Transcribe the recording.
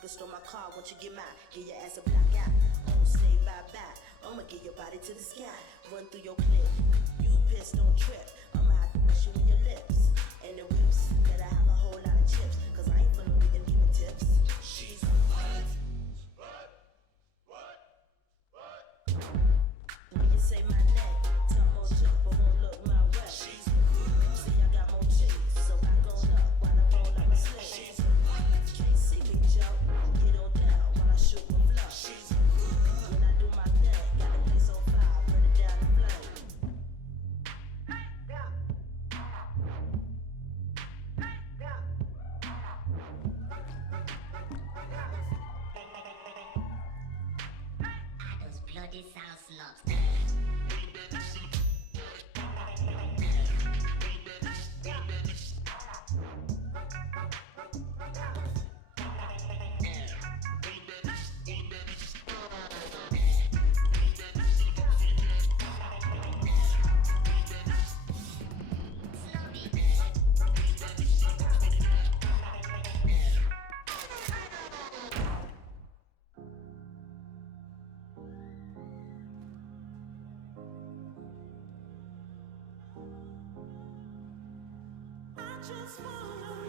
Pistol my car, once you get mine, get your ass a black out. Oh, say bye-bye, I'ma get your body to the sky. Run through your clip, you pissed, don't trip. I'ma have to push you in your lips. And the whips, better have a whole lot of chips. Cause I ain't full of vegan giving tips. She's what? When you say my name, talk more junk, but won't look my way. She's see, I got more cheese, so back on up while I roll up my sleeve. Can't see me, Joe. Get on down while I shoot my flow. When I do my thing, got the place on fire, burn it down the flame. Those bloody sound slobs. I just wanna